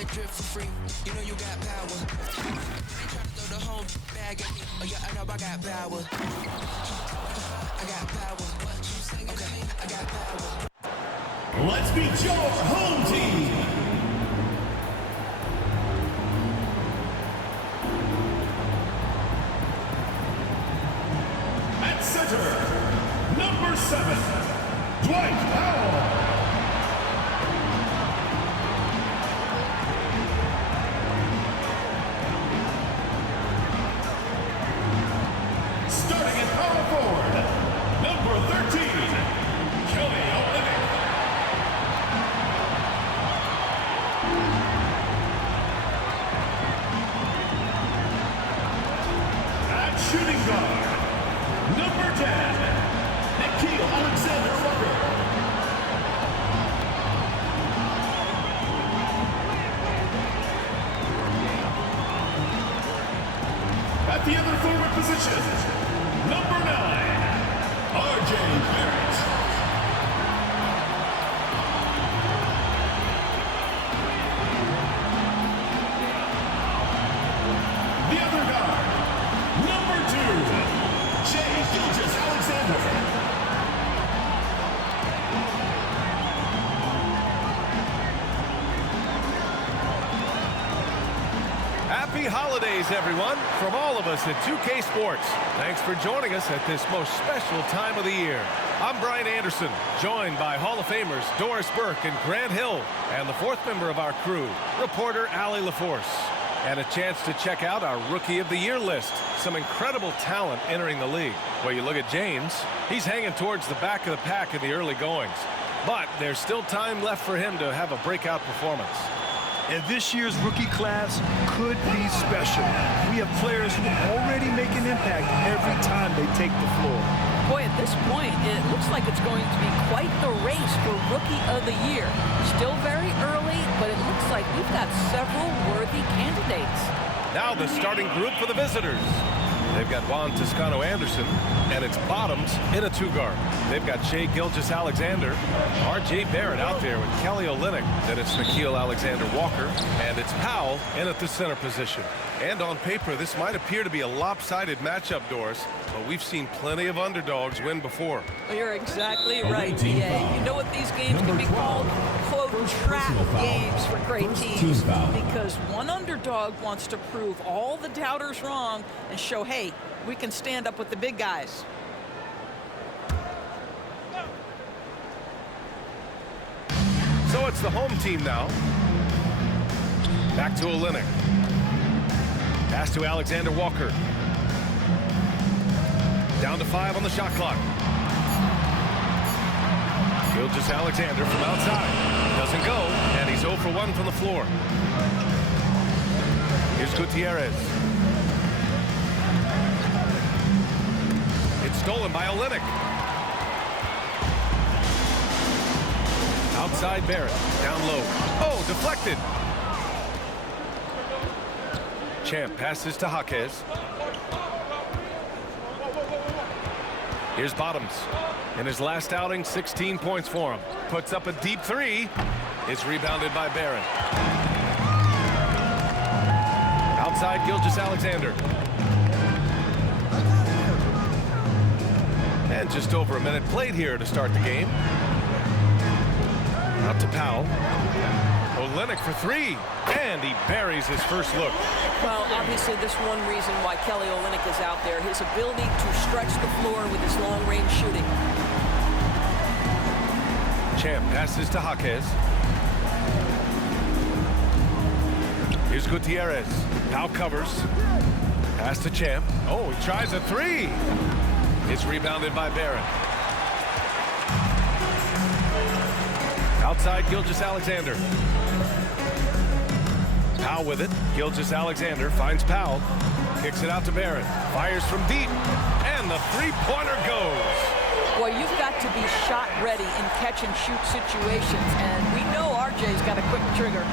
that drip for free. You know you got power. Ain't trying to throw the whole bag at me. Oh yeah, I know I got power. I got power. Okay, I got power. Let's meet your home team. At center, number 7, Dwight Powell. Starting at power forward, number 13, Kelly Olynyk. At shooting guard, number 10, Nickeil Alexander-Walker. At the other forward position, number 9, R.J. Barrett. The other guard, number 2, Shai Gilgeous-Alexander. Happy holidays, everyone, from all of us at 2K Sports. Thanks for joining us at this most special time of the year. I'm Brian Anderson, joined by Hall of Famers Doris Burke and Grant Hill, and the fourth member of our crew, reporter Allie LaForce. And a chance to check out our Rookie of the Year list. Some incredible talent entering the league. Well, you look at James, he's hanging towards the back of the pack in the early goings. But there's still time left for him to have a breakout performance. And this year's rookie class could be special. We have players who already make an impact every time they take the floor. Boy, at this point, it looks like it's going to be quite the race for Rookie of the Year. Still very early, but it looks like we've got several worthy candidates. Now the starting group for the visitors. They've got Juan Toscano-Anderson, and it's Bottoms in a 2-guard. They've got Shai Gilgeous-Alexander, R.J. Barrett out there with Kelly Olynyk. Then it's Nickeil Alexander-Walker, and it's Powell in at the center position. And on paper, this might appear to be a lopsided matchup, Doris, but we've seen plenty of underdogs win before. Well, you're exactly right, T.A. You know what these games can be called? Quote, trap games for great teams. Because one underdog wants to prove all the doubters wrong and show, hey, we can stand up with the big guys. So it's the home team now. Back to Olynyk. Pass to Alexander-Walker. Down to 5 on the shot clock. Gilgeous-Alexander from outside. Doesn't go, and he's 0 for 1 from the floor. Here's Gutierrez. It's stolen by Olynyk. Outside Barrett, down low. Oh, deflected. Champ passes to Jaquez. Here's Bottoms. In his last outing, 16 points for him. Puts up a deep 3. It's rebounded by Barrett. Outside Gilgeous-Alexander. And just over a minute played here to start the game. Out to Powell. Olynyk for 3, and he buries his first look. Well, obviously, this one reason why Kelly Olynyk is out there, his ability to stretch the floor with his long-range shooting. Champ passes to Jaquez. Here's Gutierrez. Now covers. Pass to Champ. Oh, he tries a 3. It's rebounded by Barrett. Outside Gilgeous-Alexander. Powell with it. Gilgeous-Alexander finds Powell. Kicks it out to Barrett. Fires from deep. And the three-pointer goes. Boy, you've got to be shot ready in catch-and-shoot situations. And we know RJ's got a quick trigger.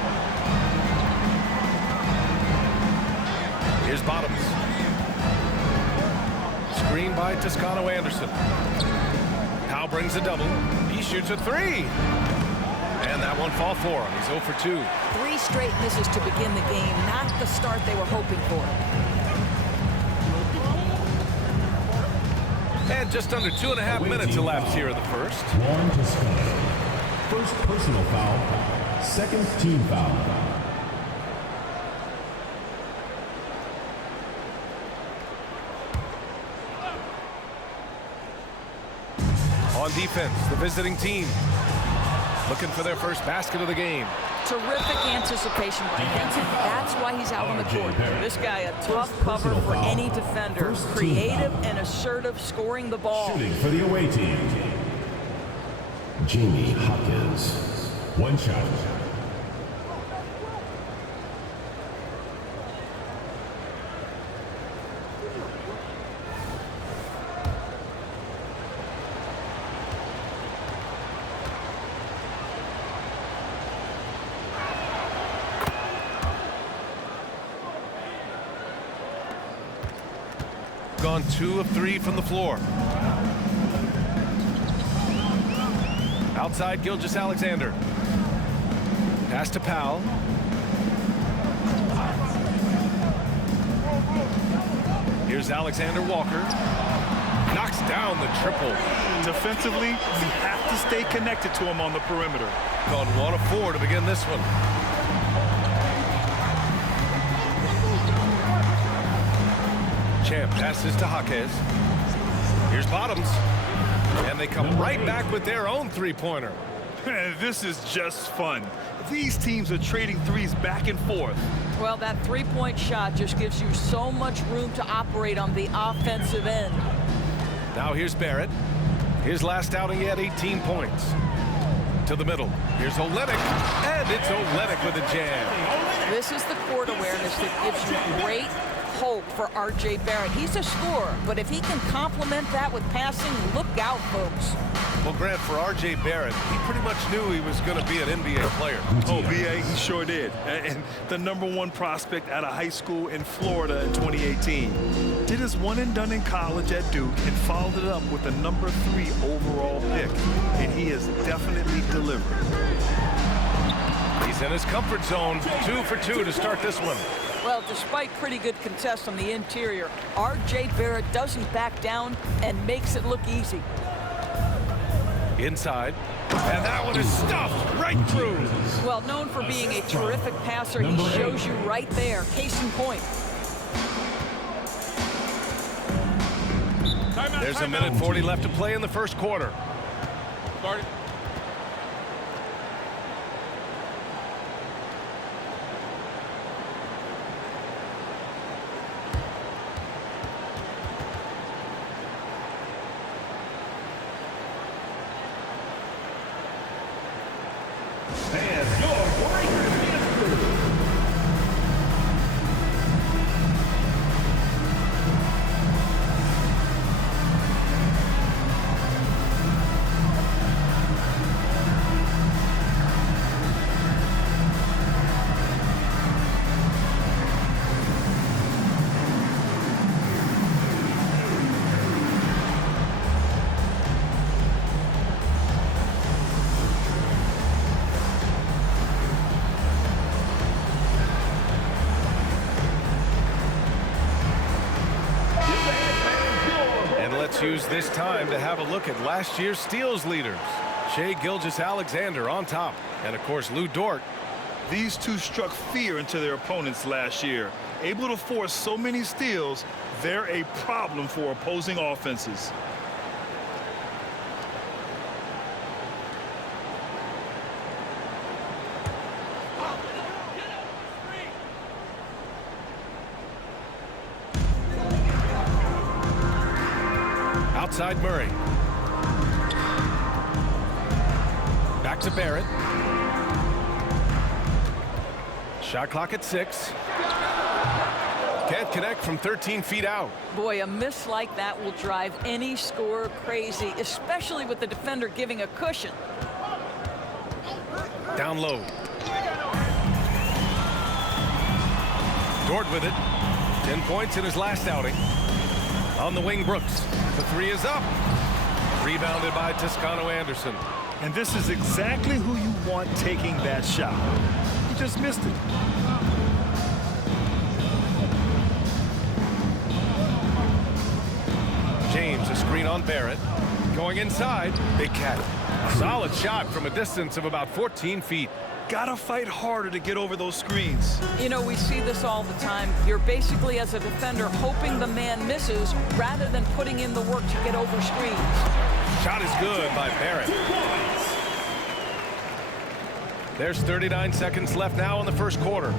Here's Bottoms. Screen by Toscano-Anderson. Powell brings a double. He shoots a 3. And And that one fall for him. He's 0 for 2. 3 straight misses to begin the game, not the start they were hoping for. And just under 2.5 minutes elapsed here in the first. Warren to Scott. First personal foul. Second team foul. On defense, the visiting team looking for their first basket of the game. Terrific anticipation by him. That's why he's out on the court. This guy, a tough cover for any defender. Creative and assertive, scoring the ball. Shooting for the away team. Jamie Hopkins. One shot. Gone 2 of 3 from the floor. Outside, Gilgeous-Alexander. Pass to Powell. Here's Alexander Walker. Knocks down the triple. Defensively, you have to stay connected to him on the perimeter. Gone 1 of 4 to begin this one. Champ passes to Jaquez. Here's Bottoms. And they come right back with their own three-pointer. This is just fun. These teams are trading threes back and forth. Well, that three-point shot just gives you so much room to operate on the offensive end. Now here's Barrett. His last outing, he had 18 points. To the middle. Here's Olynyk. And it's Olynyk with a jam. This is the court awareness that gives you great hope for R.J. Barrett. He's a scorer, but if he can complement that with passing, look out, folks. Well, Grant, for R.J. Barrett, he pretty much knew he was going to be an NBA player. Oh, B.A., he sure did. And the #1 prospect out of high school in Florida in 2018. Did his one and done in college at Duke and followed it up with the #3 overall pick. And he has definitely delivered. He's in his comfort zone. 2 for 2 to start this one. Well, despite pretty good contests on the interior, R.J. Barrett doesn't back down and makes it look easy. Inside. And that one is stuffed right through. Well, known for being a terrific passer, he shows you right there. Case in point. There's 1:40 left to play in the first quarter. Started. And your breaker is through. Let's use this time to have a look at last year's steals leaders. Shai Gilgeous-Alexander on top. And, of course, Lou Dort. These two struck fear into their opponents last year. Able to force so many steals, they're a problem for opposing offenses. Outside Murray. Back to Barrett. Shot clock at 6. Can't connect from 13 feet out. Boy, a miss like that will drive any scorer crazy, especially with the defender giving a cushion. Down low. Dort with it. 10 points in his last outing. On the wing, Brooks. The 3 is up. Rebounded by Toscano Anderson. And this is exactly who you want taking that shot. He just missed it. James, a screen on Barrett. Going inside. Big catch. Solid shot from a distance of about 14 feet. Gotta fight harder to get over those screens. You know, we see this all the time. You're basically, as a defender, hoping the man misses rather than putting in the work to get over screens. Shot is good by Barrett. There's 39 seconds left now in the first quarter.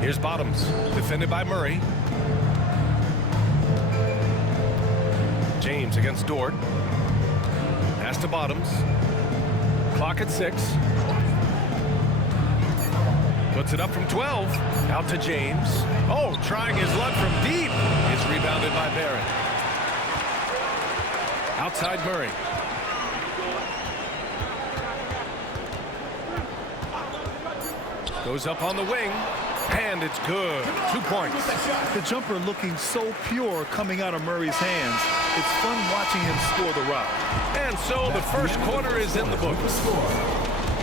Here's Bottoms, defended by Murray. James against Dort. Pass to Bottoms. Clock at 6. Puts it up from 12. Out to James. Oh, trying his luck from deep. It's rebounded by Barrett. Outside Murray. Goes up on the wing. And it's good. 2 points. The jumper looking so pure coming out of Murray's hands. It's fun watching him score the rock. And so the first quarter is in the books.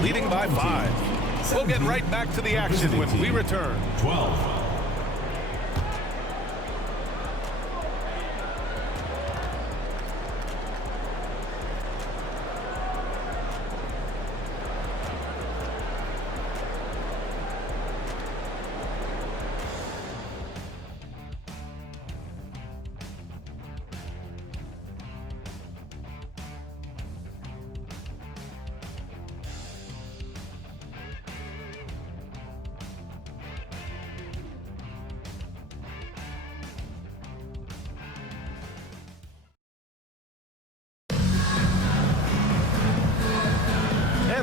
Leading by 5. We'll get right back to the action when we return. 12.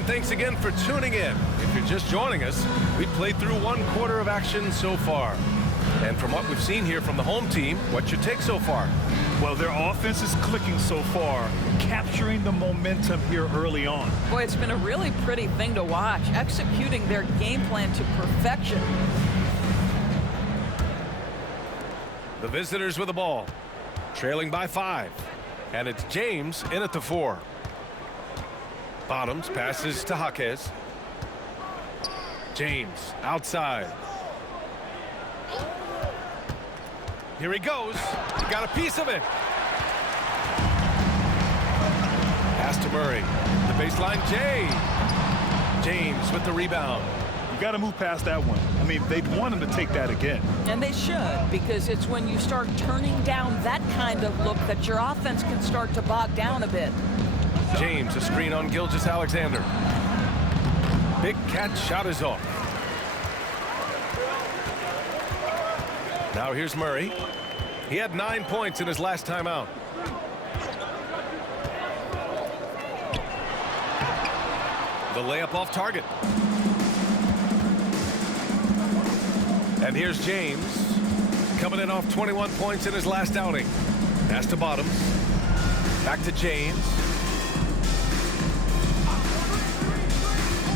Thanks again for tuning in. If you're just joining us, we've played through 1 quarter of action so far. And from what we've seen here from the home team, what's your take so far? Well, their offense is clicking so far, capturing the momentum here early on. Boy, it's been a really pretty thing to watch, executing their game plan to perfection. The visitors with the ball, trailing by 5. And it's James in at the 4. Bottoms passes to Jaquez. James outside. Here he goes. He got a piece of it. Pass to Murray. The baseline, Jay. James with the rebound. You got to move past that one. I mean, they'd want him to take that again. And they should, because it's when you start turning down that kind of look that your offense can start to bog down a bit. James, a screen on Gilgeous-Alexander. Big catch, shot is off. Now here's Murray. He had 9 points in his last time out. The layup off target. And here's James, coming in off 21 points in his last outing. Pass to Bottoms. Back to James.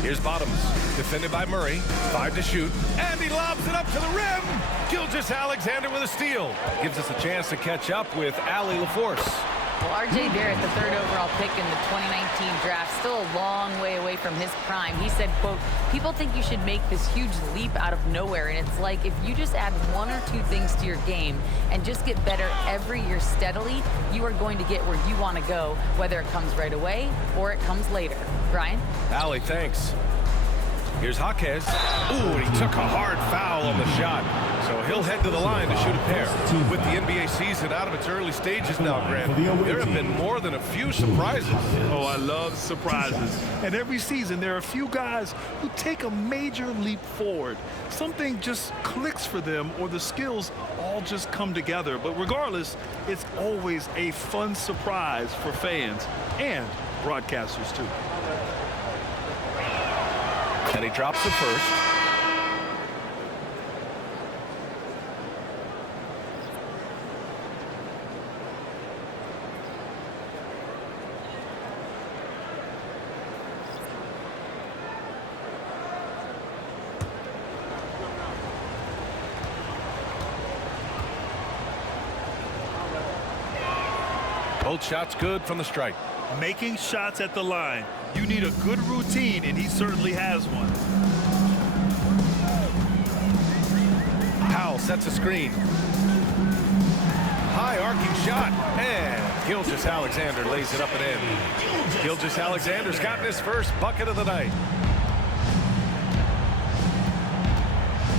Here's Bottoms, defended by Murray. 5 to shoot, and he lobs it up to the rim. Gilgeous-Alexander with a steal. Gives us a chance to catch up with Allie LaForce. Well, R.J. Barrett, the 3rd overall pick in the 2019 draft, still a long way away from his prime. He said, quote, people think you should make this huge leap out of nowhere, and it's like if you just add 1 or 2 things to your game and just get better every year steadily, you are going to get where you want to go, whether it comes right away or it comes later. Brian? Allie, thanks. Here's Jaquez. Ooh, he took a hard foul on the shot. So he'll head to the line to shoot a pair. With the NBA season out of its early stages now, Grant, there have been more than a few surprises. Oh, I love surprises. And every season, there are a few guys who take a major leap forward. Something just clicks for them, or the skills all just come together. But regardless, it's always a fun surprise for fans and broadcasters, too. And he drops the first. Both shots good from the strike. Making shots at the line. You need a good routine, and he certainly has one. Powell sets a screen. High arcing shot, and Gilgeous-Alexander lays it up and in. Gilgeous-Alexander's gotten his first bucket of the night.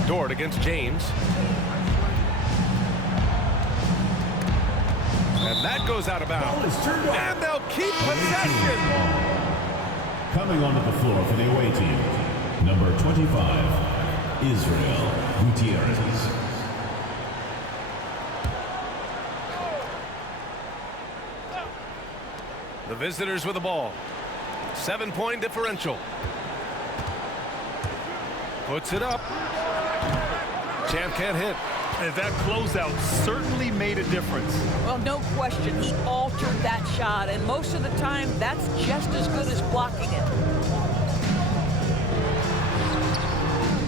Dort against James. And that goes out of bounds. And they'll keep possession. Coming onto the floor for the away team, number 25, Israel Gutierrez. The visitors with the ball. 7-point differential. Puts it up. Champ can't hit. And that closeout certainly made a difference. Well, no question. He altered that shot, and most of the time, that's just as good as blocking it.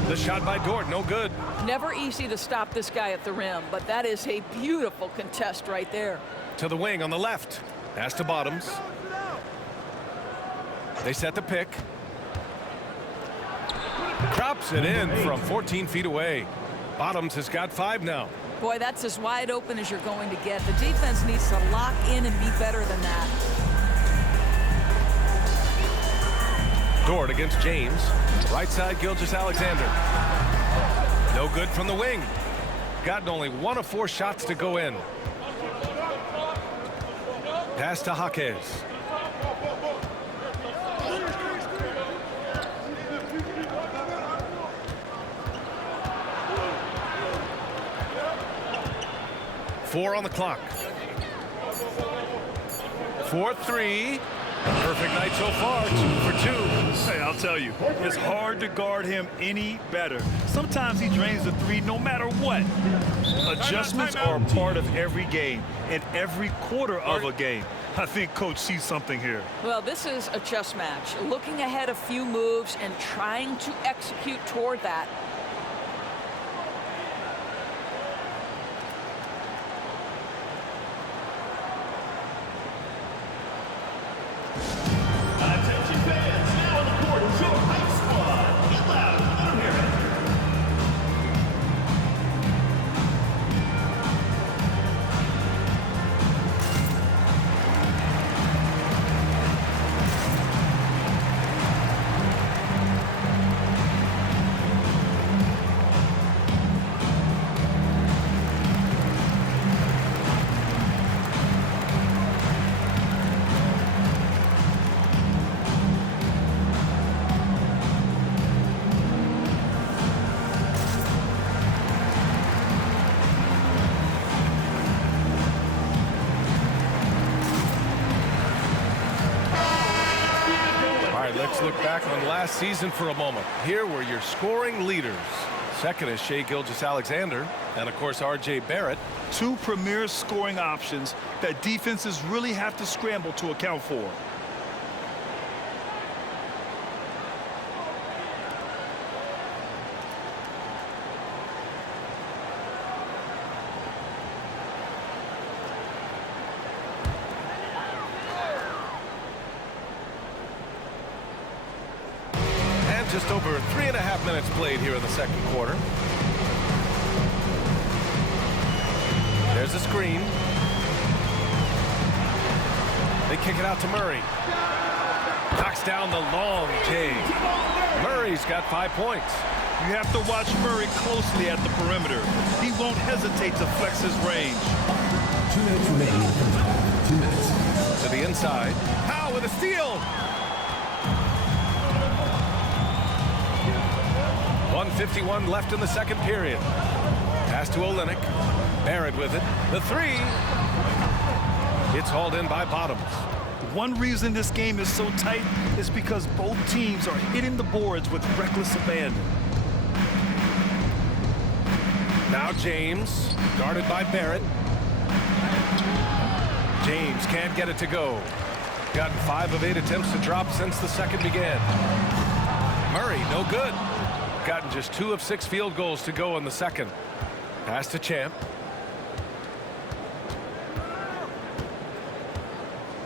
The shot by Dort, no good. Never easy to stop this guy at the rim, but that is a beautiful contest right there. To the wing on the left. Pass to Bottoms. They set the pick. Drops it in from 14 feet away. Bottoms has got 5 now. Boy, that's as wide open as you're going to get. The defense needs to lock in and be better than that. Dort against James. Right side, Gilgeous-Alexander. No good from the wing. Gotten only 1 of 4 shots to go in. Pass to Jaquez. Four on the clock. 4-3. Perfect night so far. 2 for 2. Hey, I'll tell you, it's hard to guard him any better. Sometimes he drains the 3 no matter what. Adjustments are a part of every game and every quarter of a game. I think Coach sees something here. Well, this is a chess match. Looking ahead a few moves and trying to execute toward that. Attention fans, now on the court is your hype squad. Get loud, let 'em hear it. Let's look back on last season for a moment. Here were your scoring leaders. Second is Shai Gilgeous-Alexander, and of course R.J. Barrett. 2 premier scoring options that defenses really have to scramble to account for. Just over 3.5 minutes played here in the second quarter. There's a screen. They kick it out to Murray. Knocks down the long J. Murray's got 5 points. You have to watch Murray closely at the perimeter. He won't hesitate to flex his range. 2 minutes remaining in the first half. 2 minutes. To the inside. Powell with a steal. 1:51 left in the second period. Pass to Olynyk. Barrett with it. The 3. It's hauled in by Bottoms. One reason this game is so tight is because both teams are hitting the boards with reckless abandon. Now James, guarded by Barrett. James can't get it to go. Gotten 5 of 8 attempts to drop since the second began. Murray, no good. Gotten just 2 of 6 field goals to go in the second. Pass to Champ.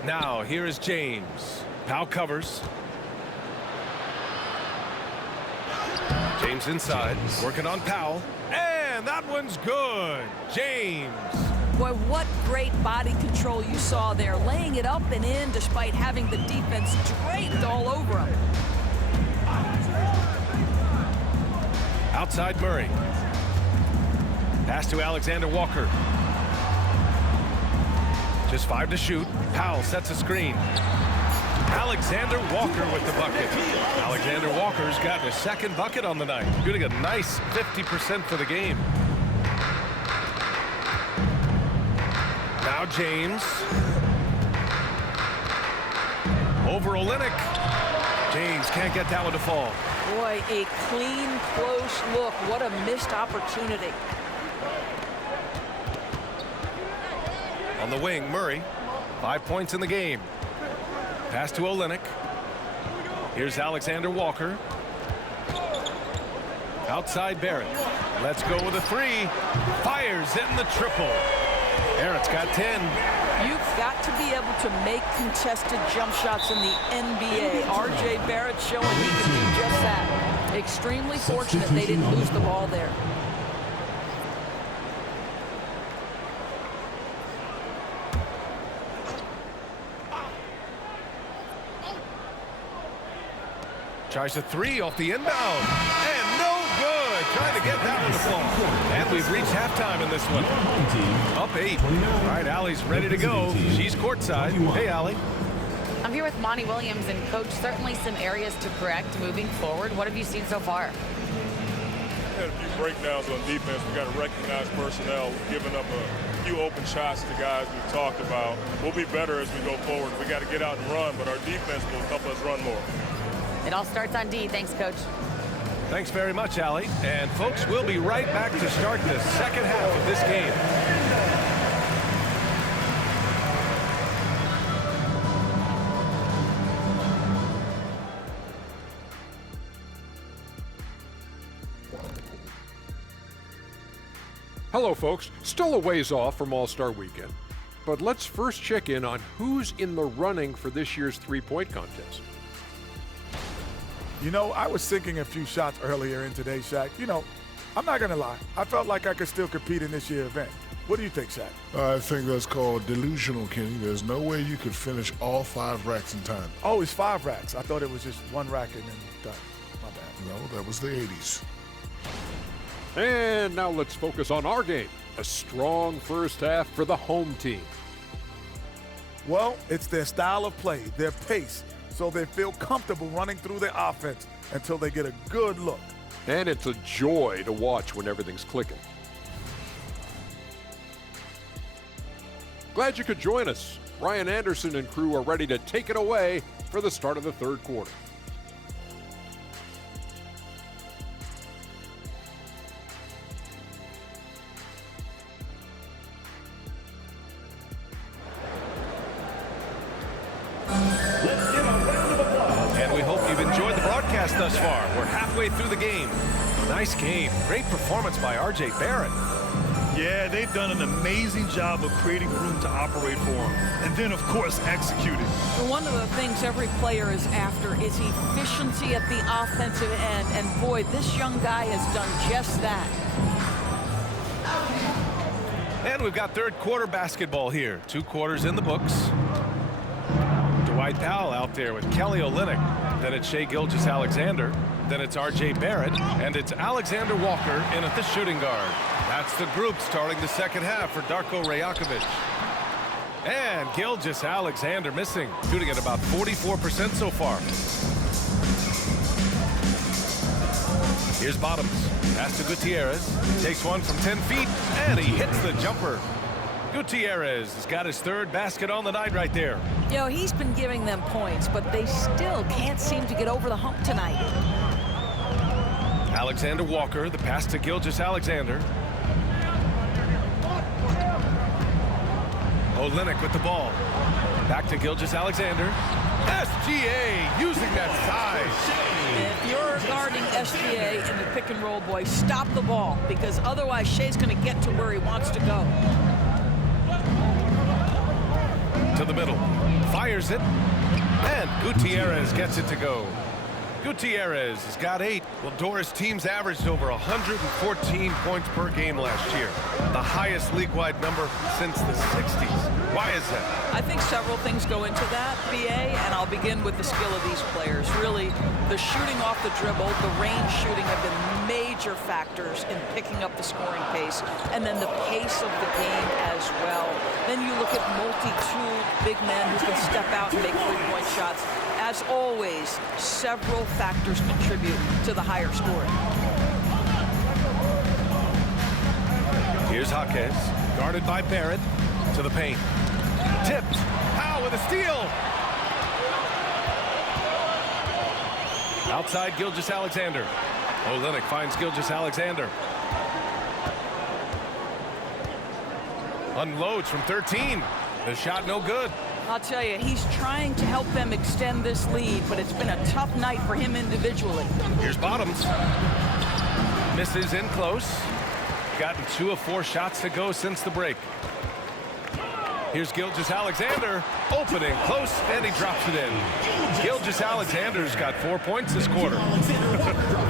Now here is James. Powell covers. James inside, working on Powell. And that one's good. James. Boy, what great body control you saw there, laying it up and in despite having the defense draped all over him. Outside Murray. Pass to Alexander Walker. Just 5 to shoot. Powell sets a screen. Alexander Walker with the bucket. Alexander Walker's gotten his second bucket on the night, getting a nice 50% for the game. Now James. Over Olynyk. James can't get that one to fall. Boy, a clean, close look. What a missed opportunity. On the wing, Murray. 5 points in the game. Pass to Olynyk. Here's Alexander Walker. Outside Barrett. Let's go with a 3. Fires in the triple. Barrett's got 10. You've got to be able to make contested jump shots in the NBA. R.J. Barrett showing he can do just that. Extremely fortunate they didn't lose the ball there. Tries a 3 off the inbound. And no good. Trying to get that one to fall. And we've reached halftime in this one. Up 8. All right, Allie's ready to go. She's courtside. Hey, Allie. I'm here with Monty Williams, and Coach, certainly some areas to correct moving forward. What have you seen so far? We had a few breakdowns on defense. We got to recognize personnel, giving up a few open shots to guys we've talked about. We'll be better as we go forward. We got to get out and run, but our defense will help us run more. It all starts on D. Thanks, Coach. Thanks very much, Allie. And folks, we'll be right back to start the second half of this game. Hello, folks. Still a ways off from All-Star Weekend, but let's first check in on who's in the running for this year's three-point contest. You know, I was sinking a few shots earlier in today's, Shaq. You know, I'm not going to lie. I felt like I could still compete in this year's event. What do you think, Shaq? I think that's called delusional, Kenny. There's no way you could finish all 5 racks in time. Oh, it's 5 racks. I thought it was just 1 rack and then done. My bad. No, that was the 80s. And now let's focus on our game. A strong first half for the home team. Well, it's their style of play, their pace, so they feel comfortable running through their offense until they get a good look. And it's a joy to watch when everything's clicking. Glad you could join us. Ryan Anderson and crew are ready to take it away for the start of the third quarter. Thus far, we're halfway through the game. Nice game. Great performance by R.J. Barrett. Yeah, they've done an amazing job of creating room to operate for him. And then, of course, executing. One of the things every player is after is efficiency at the offensive end. And boy, this young guy has done just that. And we've got third quarter basketball here. 2 quarters in the books. Dwight Powell out there with Kelly Olynyk. Then it's Shai Gilgeous-Alexander. Then it's R.J. Barrett. And it's Alexander Walker in at the shooting guard. That's the group starting the second half for Darko Rajakovic. And Gilgeous-Alexander missing. Shooting at about 44% so far. Here's Bottoms. Pass to Gutierrez. Takes one from 10 feet. And he hits the jumper. Gutierrez has got his 3rd basket on the night right there. You know, he's been giving them points, but they still can't seem to get over the hump tonight. Alexander Walker, the pass to Gilgeous-Alexander. Olynyk with the ball. Back to Gilgeous-Alexander. SGA using that size. If you're guarding SGA in the pick and roll, boy, stop the ball, because otherwise Shai's going to get to where he wants to go. To the middle. Fires it. And Gutierrez gets it to go. Gutierrez has got 8. Well, Doris teams averaged over 114 points per game last year. The highest league-wide number since the 60s. Why is that? I think several things go into that, BA, and I'll begin with the skill of these players. Really, the shooting off the dribble, the range shooting have been major factors in picking up the scoring pace, and then the pace of the game as well. Then you look at multi-tooled big men who can step out and make three-point shots. As always, several factors contribute to the higher scoring. Here's Jaquez, guarded by Barrett, to the paint. Tipped. Powell with a steal. Outside Gilgeous-Alexander. Olynyk finds Gilgeous-Alexander. Unloads from 13. The shot no good. I'll tell you, he's trying to help them extend this lead, but it's been a tough night for him individually. Here's Bottoms. Misses in close. Gotten 2 of 4 shots to go since the break. Here's Gilgeous-Alexander, opening close, and he drops it in. Gilgeous-Alexander's got 4 points this quarter.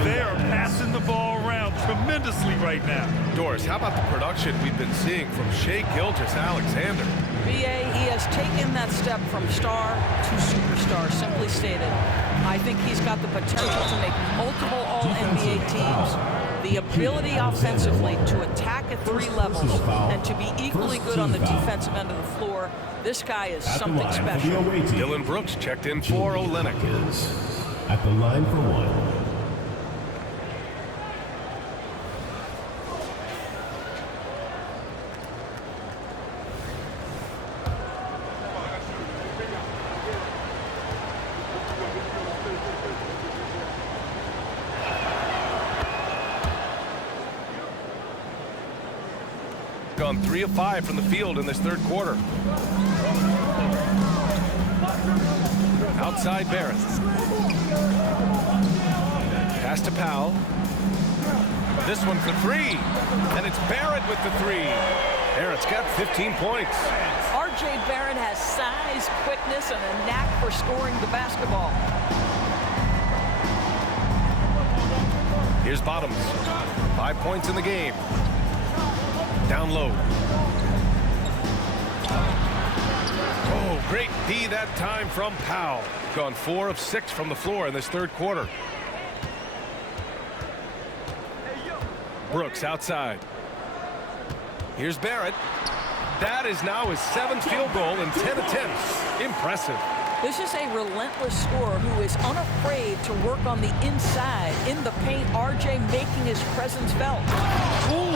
They are passing the ball around tremendously right now. Doris, how about the production we've been seeing from Shai Gilgeous-Alexander? BA, he has taken that step from star to superstar, simply stated. I think he's got the potential to make multiple All-NBA teams. The ability offensively to attack at 3 levels and to be equally good on the defensive end of the floor. This guy is something special. Dillon Brooks checked in for Olynyk. At the line for 1. Gone 3 of 5 from the field in this third quarter. Outside Barrett. Pass to Powell. This one for 3. And it's Barrett with the 3. Barrett's got 15 points. R.J. Barrett has size, quickness, and a knack for scoring the basketball. Here's Bottoms. 5 points in the game. Down low. Oh, great D that time from Powell. Gone 4 of 6 from the floor in this third quarter. Brooks outside. Here's Barrett. That is now his 7th field goal in 10 attempts. Impressive. This is a relentless scorer who is unafraid to work on the inside. In the paint, RJ making his presence felt. Ooh,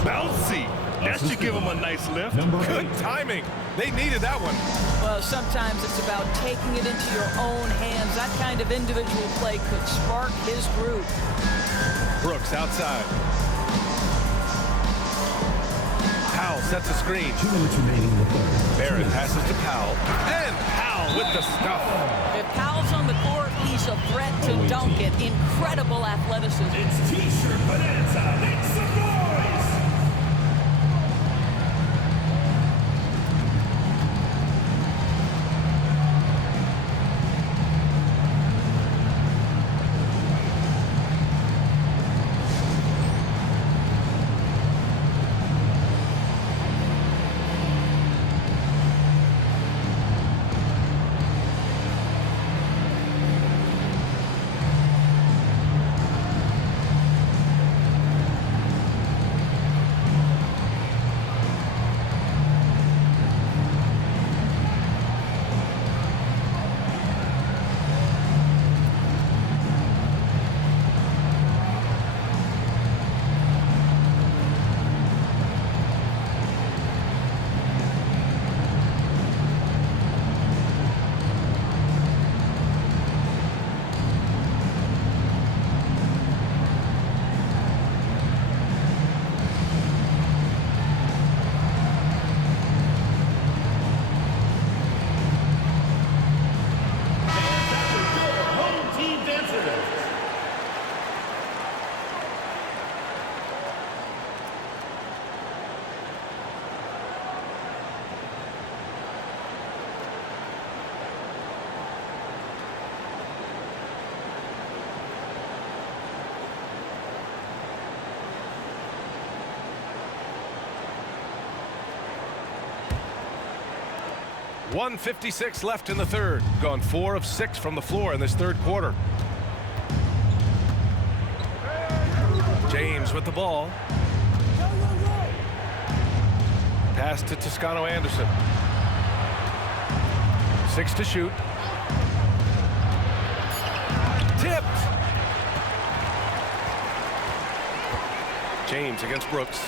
bouncy. That should give him a nice lift. Good timing. They needed that one. Well, sometimes it's about taking it into your own hands. That kind of individual play could spark his groove. Brooks outside. Powell sets a screen. 2 minutes remaining in the third. Barrett passes to Powell. And Powell with the stuff. If Powell's on the court, he's a threat to dunk it. Incredible athleticism. It's T-shirt bonanza. Make some noise. 1:56 left in the third. Gone 4 of 6 from the floor in this third quarter. James with the ball. Pass to Toscano Anderson. 6 to shoot. Tipped. James against Brooks.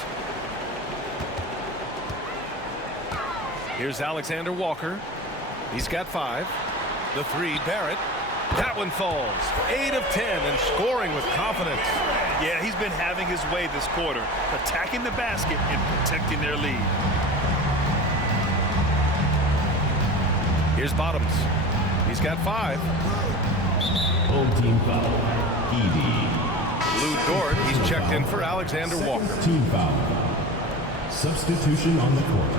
Here's Alexander Walker. He's got 5. The 3, Barrett. That one falls. 8 of 10 and scoring with confidence. Yeah, he's been having his way this quarter, attacking the basket and protecting their lead. Here's Bottoms. He's got 5. Home team foul. Edey. Lou Dort, he's checked in for Alexander Walker. Team foul. Substitution on the court.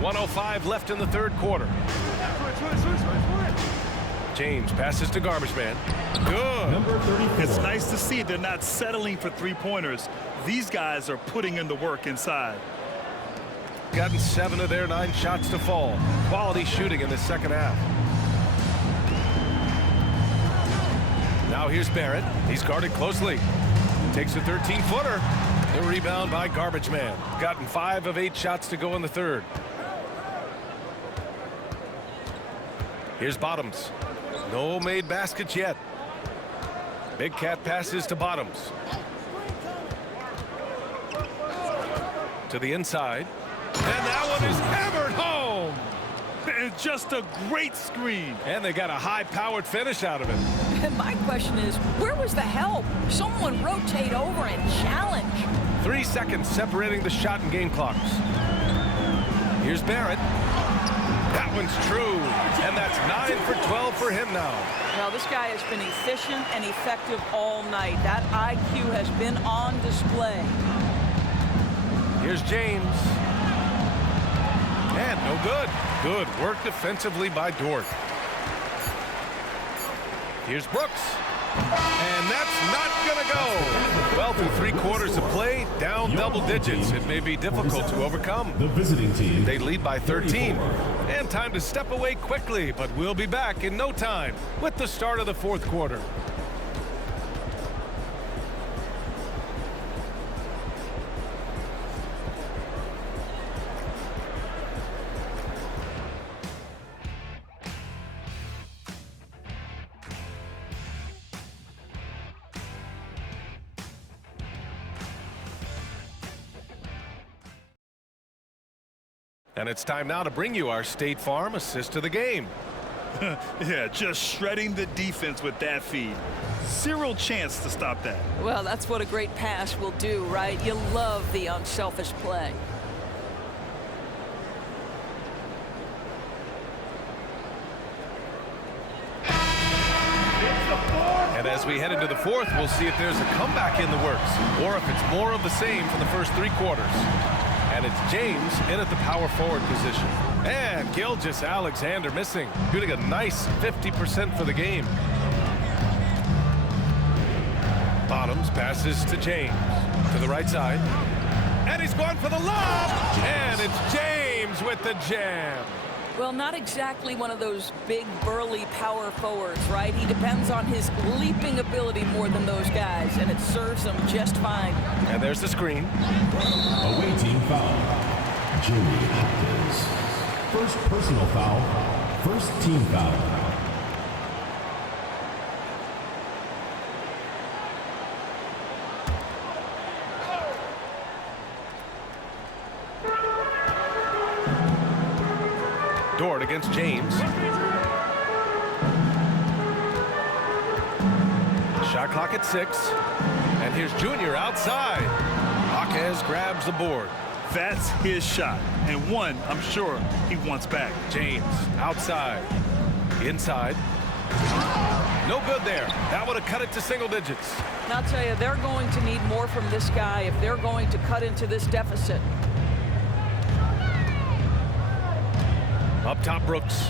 .105 left in the third quarter. James passes to Garbage Man. Good. Number 34. It's nice to see they're not settling for three-pointers. These guys are putting in the work inside. Gotten 7 of their 9 shots to fall. Quality shooting in the second half. Now here's Barrett. He's guarded closely. Takes a 13-footer. The rebound by Garbage Man. Gotten 5 of 8 shots to go in the third. Here's Bottoms. No made baskets yet. Big Cat passes to Bottoms. To the inside. And that one is hammered home. And just a great screen. And they got a high-powered finish out of it. And my question is, where was the help? Someone rotate over and challenge. 3 seconds separating the shot and game clocks. Here's Barrett. That one's true. And that's 9 for 12 for him now. Well, this guy has been efficient and effective all night. That IQ has been on display. Here's James. And no good. Good work defensively by Dort. Here's Brooks. And that's not going to go. Well, through 3 quarters of play, down double digits. It may be difficult to overcome. The visiting team. They lead by 13. And time to step away quickly, but we'll be back in no time with the start of the fourth quarter. And it's time now to bring you our State Farm assist of the game. Yeah, just shredding the defense with that feed. Zero chance to stop that. Well, that's what a great pass will do, right? You love the unselfish play. And as we head into the fourth, we'll see if there's a comeback in the works or if it's more of the same from the first 3 quarters. And it's James in at the power forward position. And Gilgeous-Alexander missing, shooting a nice 50% for the game. Bottoms passes to James to the right side. And he's going for the lob. And it's James with the jam. Well, not exactly one of those big, burly power forwards, right? He depends on his leaping ability more than those guys, and it serves him just fine. And there's the screen. Away team foul. Jimmy Hopkins. First personal foul. First team foul. Dort against James. Shot clock at 6. And here's Junior outside. Jaquez grabs the board. That's his shot. And one, I'm sure, he wants back. James outside. Inside. No good there. That would have cut it to single digits. And I'll tell you, they're going to need more from this guy if they're going to cut into this deficit. Up top, Brooks.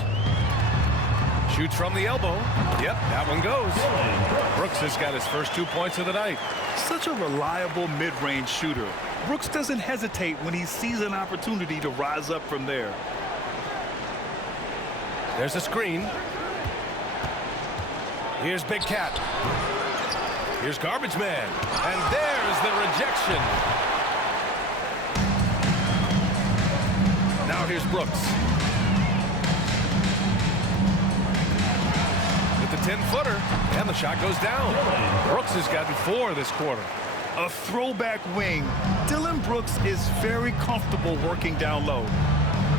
Shoots from the elbow. Yep, that one goes. Brooks has got his first 2 points of the night. Such a reliable mid-range shooter. Brooks doesn't hesitate when he sees an opportunity to rise up from there. There's a screen. Here's Big Cat. Here's Garbage Man. And there's the rejection. Now here's Brooks. With the 10-footer. And the shot goes down. Brooks has gotten 4 this quarter. A throwback wing. Dillon Brooks is very comfortable working down low.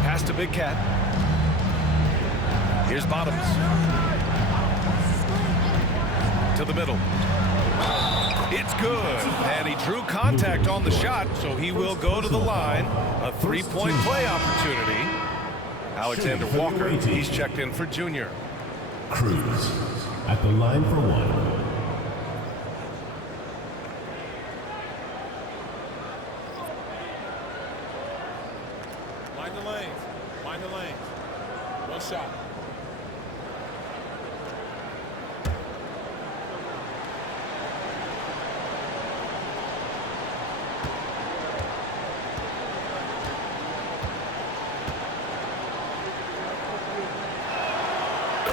Pass to Big Cat. Here's Bottoms. To the middle. It's good. And he drew contact on the shot, so he will go to the line. A 3-point play opportunity. Alexander Walker, he's checked in for Junior. Cruz at the line for 1. Mind the lanes. Mind the lanes. One shot.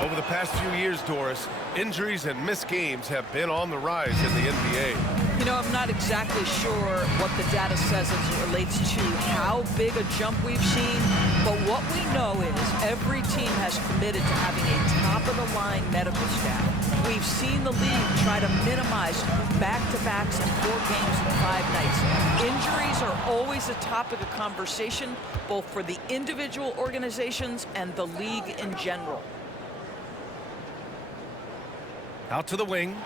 Over the past few years, Doris, injuries and missed games have been on the rise in the NBA. You know, I'm not exactly sure what the data says as it relates to how big a jump we've seen, but what we know is every team has committed to having a top-of-the-line medical staff. We've seen the league try to minimize back-to-backs in 4 games in 5 nights. Injuries are always a topic of conversation, both for the individual organizations and the league in general. Out to the wing.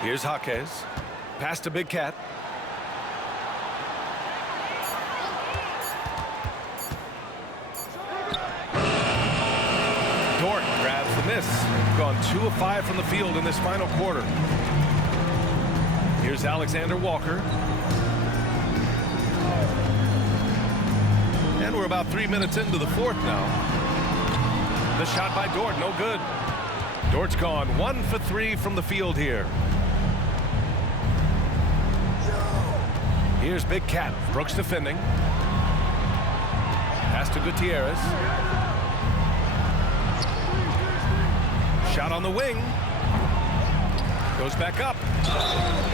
Here's Jaquez. Pass to Big Cat. Dort grabs the miss. Gone 2 of 5 from the field in this final quarter. Here's Alexander Walker. And we're about 3 minutes into the 4th now. The shot by Dort, no good. Dort's gone 1 for 3 from the field here. Here's Big Cat. Brooks defending. Pass to Gutierrez. Shot on the wing. Goes back up.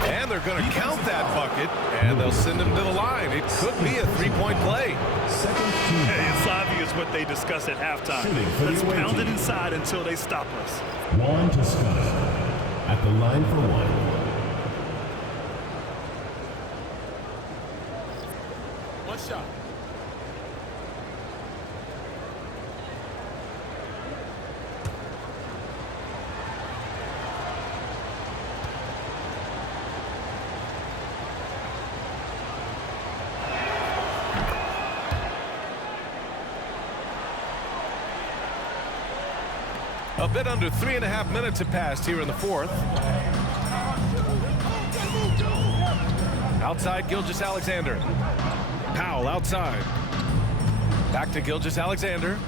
And they're going to count that bucket. And they'll send him to the line. It could be a 3-point play. It's obvious what they discuss at halftime. Let's pound it inside until they stop us. Juan Toscano at the line for 1. One shot. A bit under 3.5 minutes have passed here in the 4th. Outside Gilgeous-Alexander. Powell outside. Back to Gilgeous-Alexander.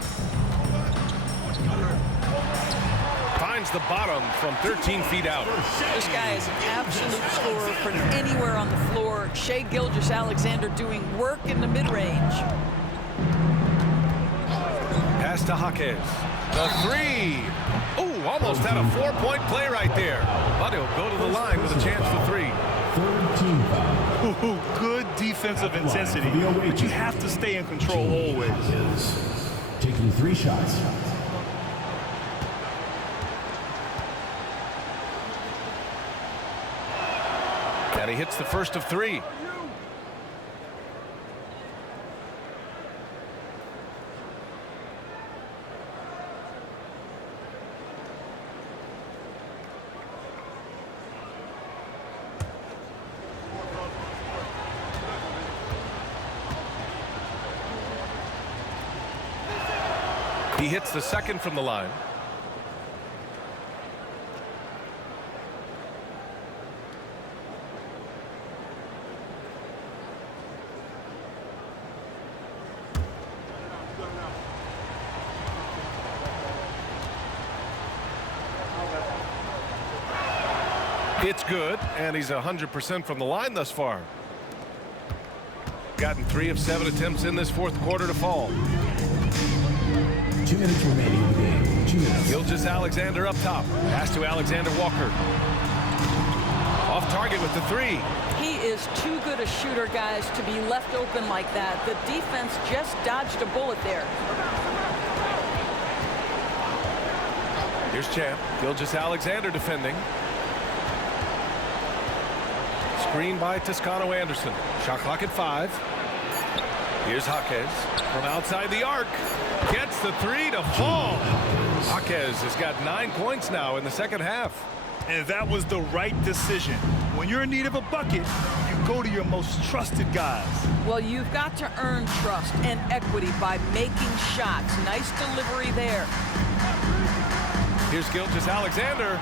Finds the bottom from 13 feet out. This guy is an absolute scorer from anywhere on the floor. Shai Gilgeous-Alexander doing work in the mid-range. Pass to Jaquez. The 3. Oh, almost had a 4-point play right there. But he'll go to the line with a chance for 3. Third team foul. Good defensive intensity, but you have to stay in control always. Taking 3 shots. And he hits the first of 3. He hits the second from the line. It's good, and he's 100% from the line thus far. Gotten 3 of 7 attempts in this fourth quarter to fall. 2 minutes remaining in the game. 2 minutes. Gilgeous-Alexander up top. Pass to Alexander Walker. Off target with the 3. He is too good a shooter, guys, to be left open like that. The defense just dodged a bullet there. Here's Champ. Gilgeous-Alexander defending. Screen by Toscano-Anderson. Shot clock at 5. Here's Jaquez from outside the arc. Gets the 3 to fall. Jaquez has got 9 points now in the second half. And that was the right decision. When you're in need of a bucket, you go to your most trusted guys. Well, you've got to earn trust and equity by making shots. Nice delivery there. Here's Gilgeous-Alexander.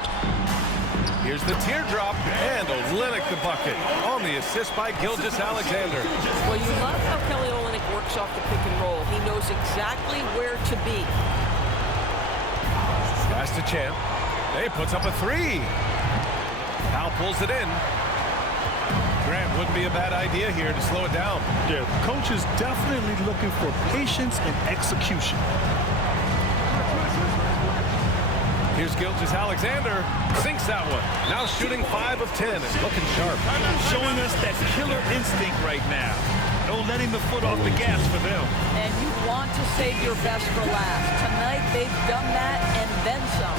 Here's the teardrop, and Olynyk the bucket on the assist by Gilgeous-Alexander. Well, you love how Kelly Olynyk works off the pick and roll. He knows exactly where to be. Pass to Champ. He puts up a 3. Powell pulls it in. Grant wouldn't be a bad idea here to slow it down. Yeah, the coach is definitely looking for patience and execution. Here's Gilgeous-Alexander. Sinks that one. Now shooting 5 of 10 and looking sharp. Showing us that killer instinct right now. No letting the foot off the gas for them. And you want to save your best for last. Tonight they've done that and then some.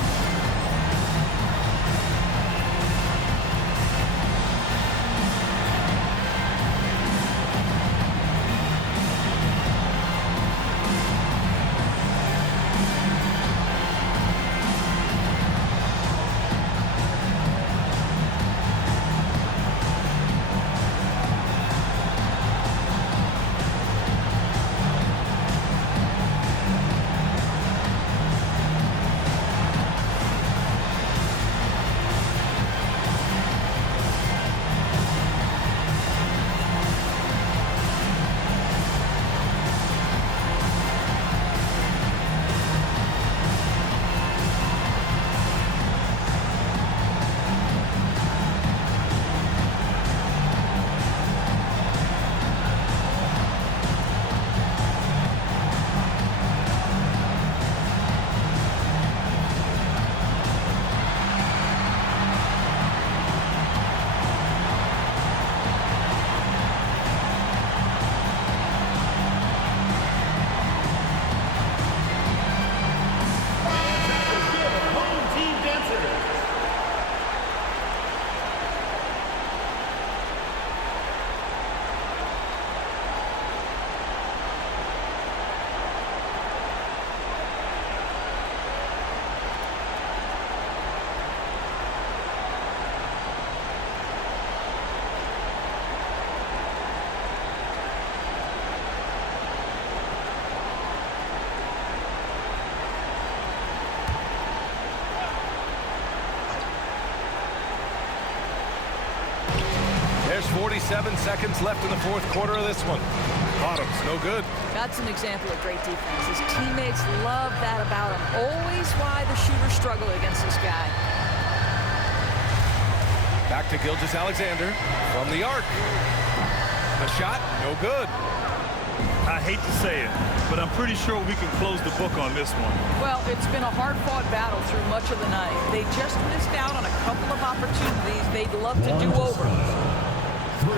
There's 47 seconds left in the fourth quarter of this one. Bottoms, no good. That's an example of great defense. His teammates love that about him. Always why the shooters struggle against this guy. Back to Gilgeous-Alexander from the arc. The shot, no good. I hate to say it, but I'm pretty sure we can close the book on this one. Well, it's been a hard-fought battle through much of the night. They just missed out on a couple of opportunities they'd love to do over. 3.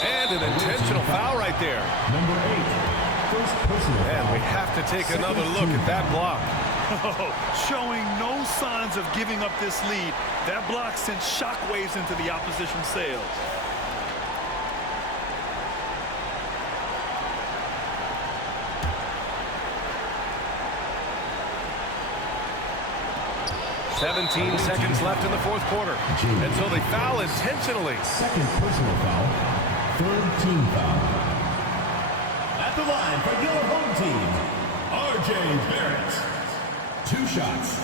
And an intentional foul right there. Number 8. First personal foul. And we have to take another look at that block. Showing no signs of giving up this lead. That block sent shockwaves into the opposition sails. "17 seconds left in the fourth quarter. And so they foul intentionally. Second personal foul. Third team foul. At the line for your home team, R.J. Barrett. 2 shots.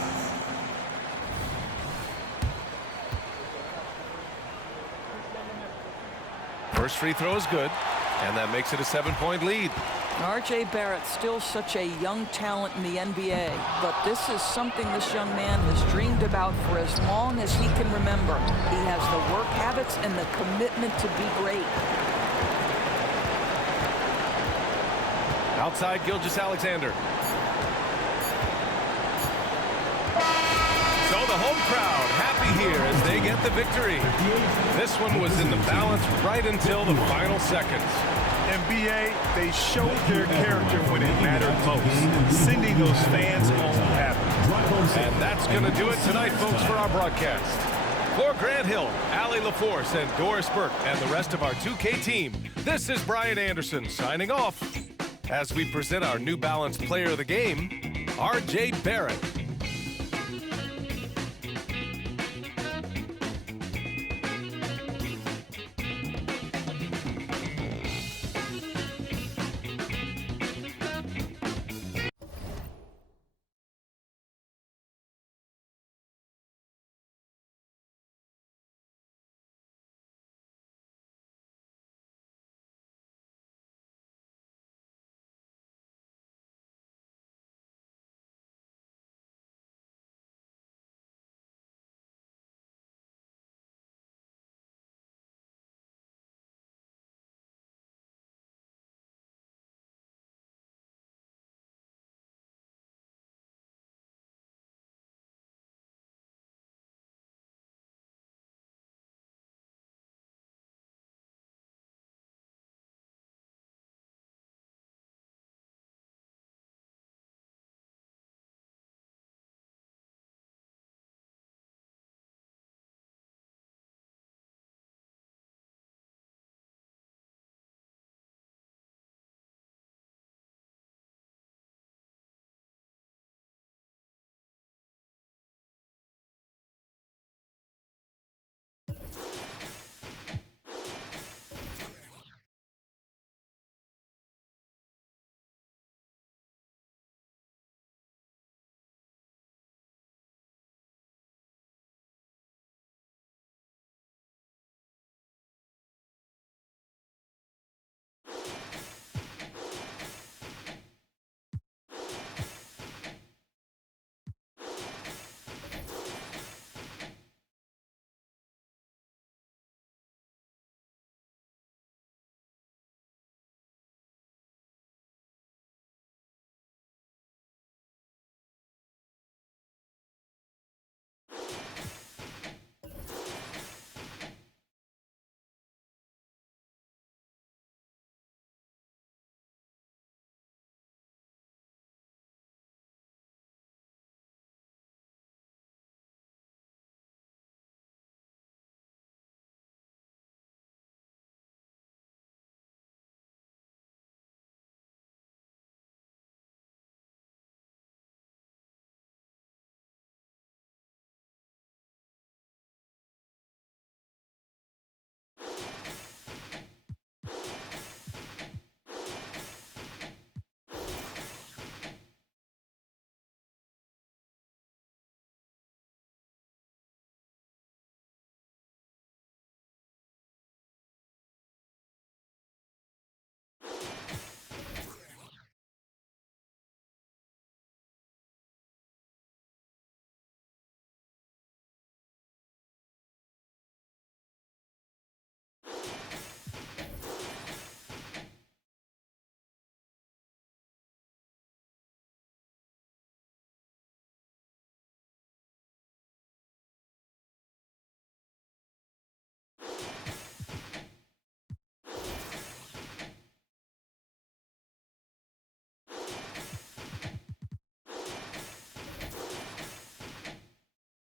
First free throw is good, and that makes it a 7-point lead. R.J. Barrett, still such a young talent in the NBA, but this is something this young man has dreamed about for as long as he can remember. He has the work habits and the commitment to be great. Outside, Gilgeous-Alexander. So the home crowd happy here as they get the victory. This one was in the balance right until the final seconds. NBA, they showed their character when it mattered most, sending those fans home happy. And that's going to do it tonight, folks, for our broadcast. For Grant Hill, Allie LaForce, and Doris Burke, and the rest of our 2K team, this is Brian Anderson signing off as we present our New Balance Player of the Game, R.J. Barrett.